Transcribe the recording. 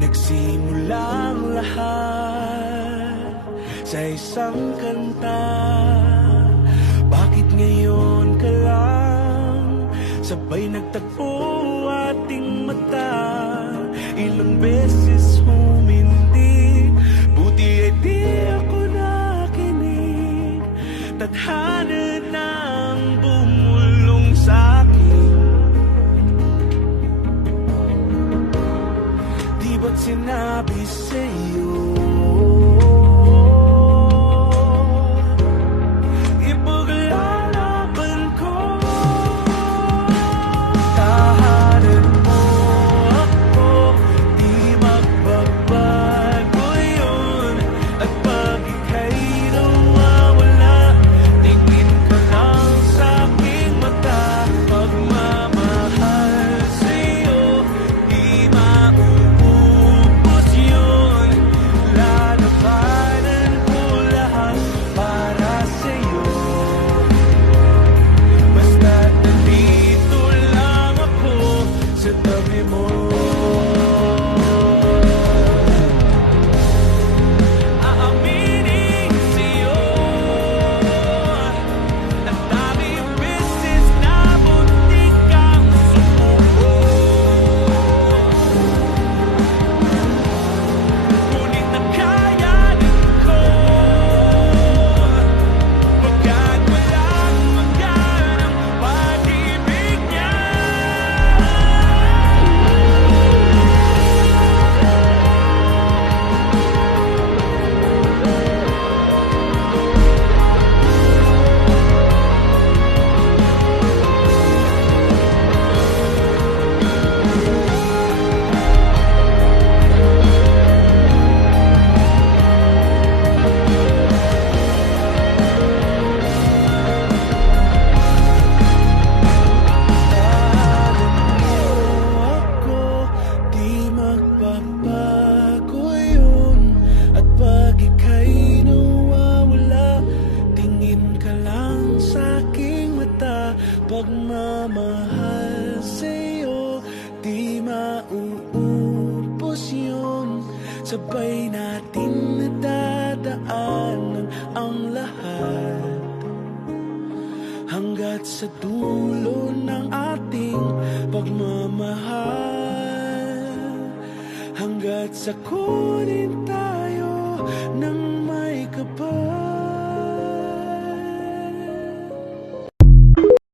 Nagsimulang lahat sa isang kanta. Bakit ngayon ka lang sabay nagtagpo ating mata? Ilang beses humindig, buti ay di ako nakinig. Tadhana nang bumulong sa'kin. Di ba't sinabi sa'yo ipaglalaban ko? Tahanan mo ako, di magbabago yun. At pag ika'y nawawala, tingin ka lang sa'king mata. Pagmamahal sa'yo, di mauubos yun. Lalabanan ko lahat para sa'yo. Basta't nandito lang ako sa tabi mo. Aaminin sa'yo ang daming beses na muntik kang sumuko. Ngunit nakayanin ko, pagkat walang maganang pag-ibig niya. Ako, di magbabago yun. At pag ika'y nawawala, tingin ka lang sa'king mata. Pagmamahal sa'yo, di mauubos yun. Sabay natin nadadaanan ang lahat hanggat sa dulo ng ating pagmamahal. Hanggat sa kunin tayo